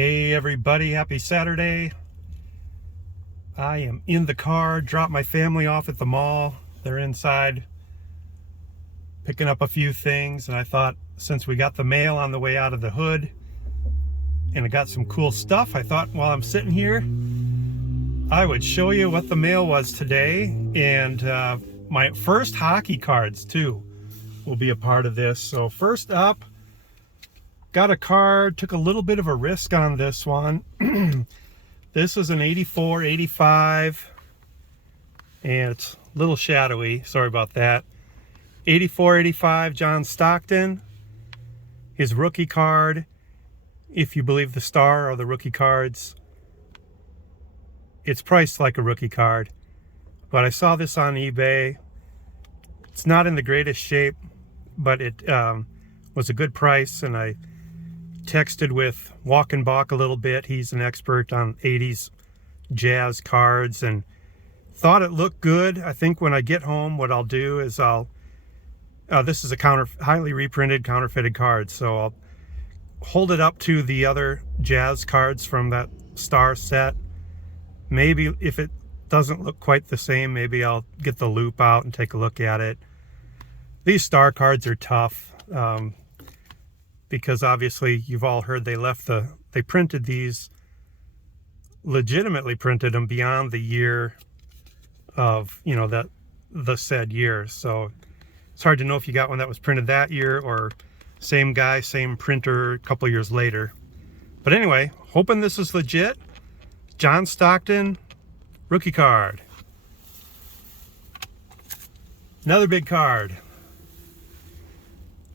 Hey everybody, happy Saturday. I am in the car, dropped my family off at the mall. They're inside picking up a few things, and I thought since we got the mail on the way out of the hood and it got some cool stuff, I thought while I'm sitting here I would show you what the mail was today. And my first hockey cards too will be a part of this. So first up, got a card, took a little bit of a risk on this one. This is an 84, 85, and it's a little shadowy, sorry about that. 84, 85, John Stockton, his rookie card, if you believe the Star or the rookie cards. It's priced like a rookie card, but I saw this on eBay. It's not in the greatest shape, but it was a good price, and I texted with Walkenbach a little bit. He's an expert on 80s Jazz cards and thought it looked good. I think when I get home, what I'll do is this is a highly reprinted counterfeited card, so I'll hold it up to the other Jazz cards from that Star set. Maybe if it doesn't look quite the same, maybe I'll get the loop out and take a look at it. These Star cards are tough. Because obviously you've all heard they printed these, legitimately printed them beyond the year of, the said year. So it's hard to know if you got one that was printed that year or same guy, same printer a couple years later. But anyway, hoping this is legit. John Stockton, rookie card. Another big card.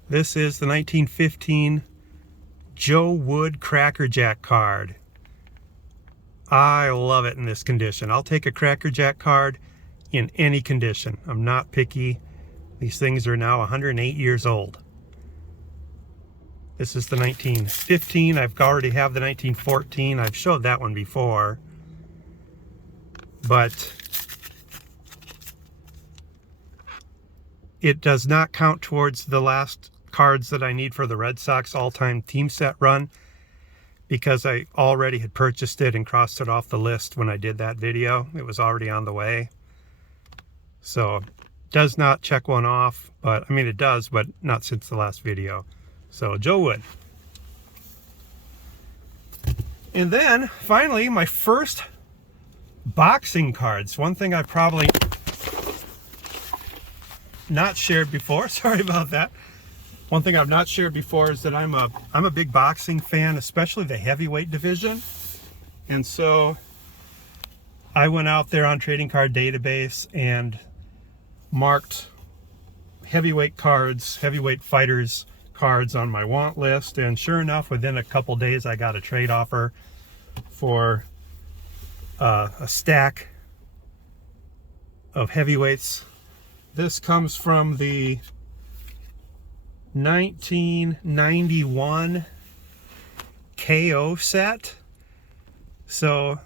This is the 1915 Joe Wood Cracker Jack card. I love it in this condition. I'll take a Cracker Jack card in any condition. I'm not picky. These things are now 108 years old. This is the 1915. I've already have the 1914. I've showed that one before. But it does not count towards the last cards that I need for the Red Sox all-time team set run, because I already had purchased it and crossed it off the list when I did that video. It was already on the way. So does not check one off, but I mean it does, but not since the last video. So Joe Wood. And then finally my first boxing cards. One thing I probably not shared before, sorry about that. One thing I've not shared before is that I'm a big boxing fan, especially the heavyweight division. And so I went out there on Trading Card Database and marked heavyweight cards, heavyweight fighters cards on my want list. And sure enough, within a couple days, I got a trade offer for a stack of heavyweights. This comes from the 1991 KO set. So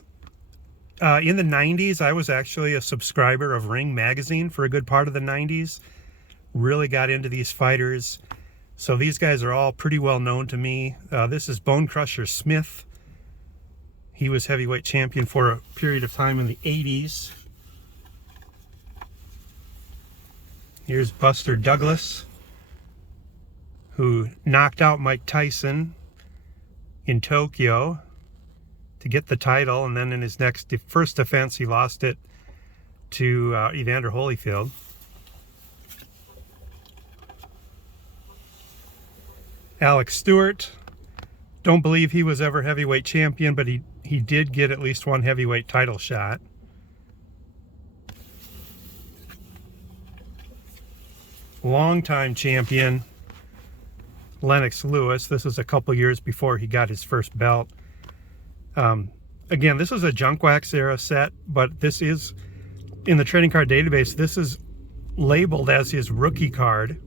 in the 90s, I was actually a subscriber of Ring Magazine for a good part of the 90s. Really got into these fighters. So these guys are all pretty well known to me. This is Bone Crusher Smith. He was heavyweight champion for a period of time in the 80s. Here's Buster Douglas, who knocked out Mike Tyson in Tokyo to get the title, and then in his first defense he lost it to Evander Holyfield. Alex Stewart, don't believe he was ever heavyweight champion, but he did get at least one heavyweight title shot. Longtime champion Lennox Lewis. This is a couple years before he got his first belt. Again, this is a junk wax era set, but this is in the Trading Card Database. This is labeled as his rookie card,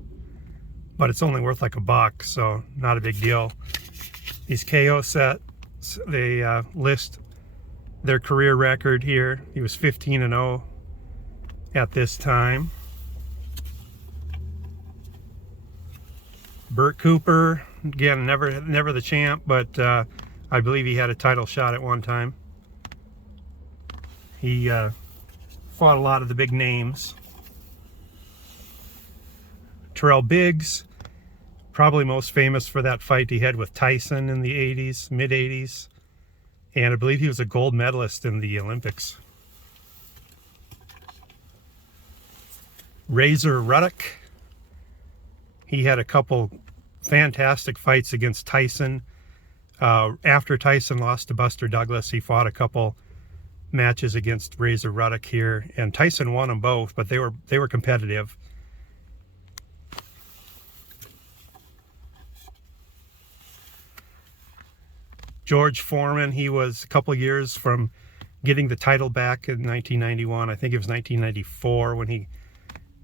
but it's only worth like $1, so not a big deal. These KO sets, they list their career record here. He was 15-0 at this time. Burt Cooper, again, never the champ, but I believe he had a title shot at one time. He fought a lot of the big names. Terrell Biggs, probably most famous for that fight he had with Tyson in the 80s, mid-80s. And I believe he was a gold medalist in the Olympics. Razor Ruddock. He had a couple fantastic fights against Tyson. After Tyson lost to Buster Douglas, he fought a couple matches against Razor Ruddock here, and Tyson won them both, but they were competitive. George Foreman, he was a couple years from getting the title back in 1991. I think it was 1994 when he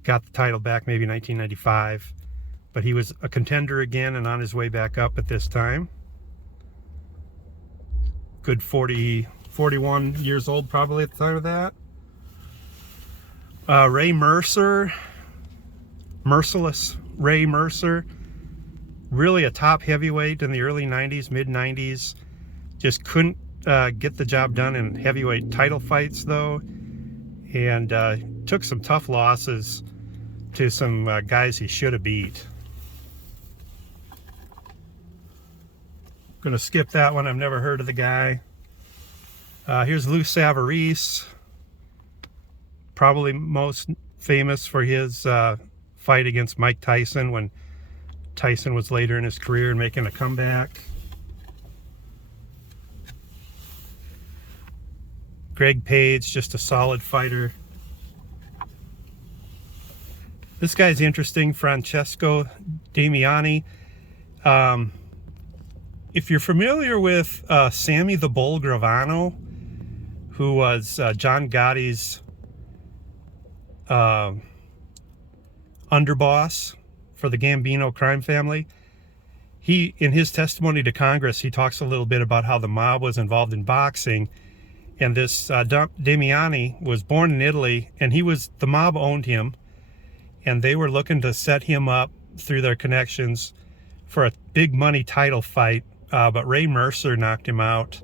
got the title back, maybe 1995. But he was a contender again and on his way back up at this time. Good 41 years old probably at the time of that. Ray Mercer, Merciless Ray Mercer, really a top heavyweight in the early 90s, mid 90s. Just couldn't get the job done in heavyweight title fights though, and took some tough losses to some guys he should have beat. Gonna skip that one. I've never heard of the guy. Here's Lou Savarese, probably most famous for his fight against Mike Tyson when Tyson was later in his career and making a comeback. Greg Page, just a solid fighter. This guy's interesting, Francesco Damiani. If you're familiar with Sammy the Bull Gravano, who was John Gotti's underboss for the Gambino crime family, he, in his testimony to Congress, he talks a little bit about how the mob was involved in boxing. And this Damiani was born in Italy, and the mob owned him, and they were looking to set him up through their connections for a big money title fight, but Ray Mercer knocked him out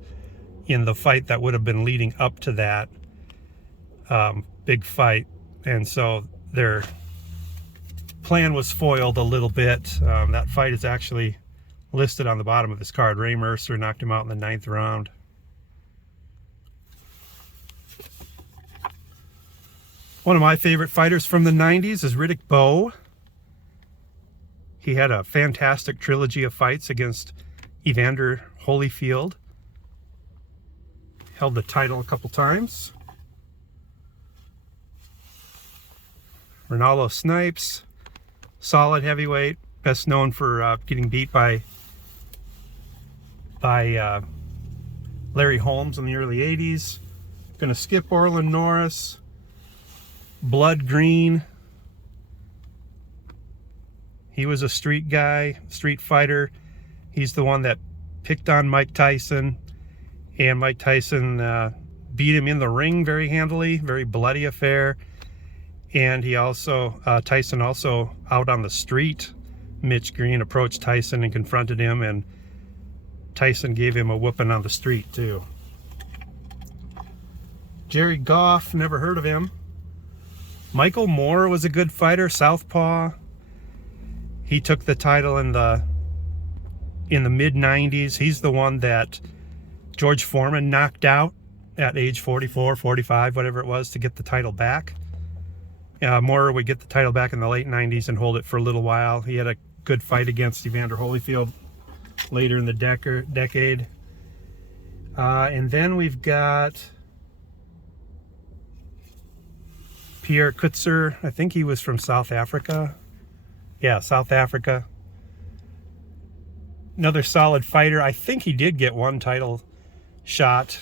in the fight that would have been leading up to that big fight, and so their plan was foiled a little bit. That fight is actually listed on the bottom of this card. Ray Mercer knocked him out in the 9th round. One of my favorite fighters from the 90s is Riddick Bowe. He had a fantastic trilogy of fights against Evander Holyfield. Held the title a couple times. Ronaldo Snipes, solid heavyweight, best known for getting beat by Larry Holmes in the early 80s. Gonna skip Orland Norris. Blood Green, he was a street guy, street fighter. He's the one that picked on Mike Tyson, and Mike Tyson beat him in the ring very handily, very bloody affair. And he also, Tyson also out on the street, Mitch Green approached Tyson and confronted him, and Tyson gave him a whooping on the street too. Jerry Goff, never heard of him. Michael Moore was a good fighter, southpaw. He took the title in the mid-90s. He's the one that George Foreman knocked out at age 44, 45, whatever it was, to get the title back. Moore would get the title back in the late 90s and hold it for a little while. He had a good fight against Evander Holyfield later in the decade. And then we've got Pierre Kutzer. I think he was from South Africa. Yeah, South Africa. Another solid fighter. I think he did get one title shot,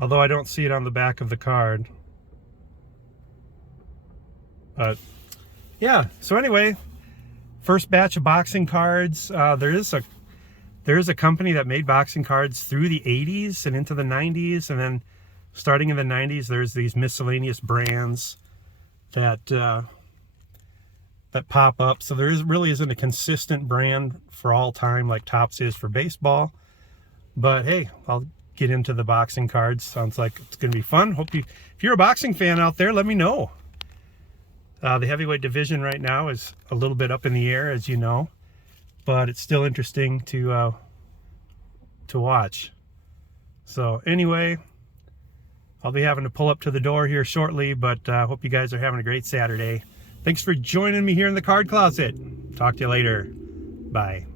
although I don't see it on the back of the card. But yeah, so anyway, first batch of boxing cards. There is a company that made boxing cards through the 80s and into the 90s, and then starting in the 90s, there's these miscellaneous brands that that pop up. So there really isn't a consistent brand for all time like Topps is for baseball. But hey, I'll get into the boxing cards. Sounds like it's going to be fun. If you're a boxing fan out there, let me know. The heavyweight division right now is a little bit up in the air, as you know, but it's still interesting to watch. So anyway, I'll be having to pull up to the door here shortly, but I hope you guys are having a great Saturday. Thanks for joining me here in the Card Closet. Talk to you later. Bye.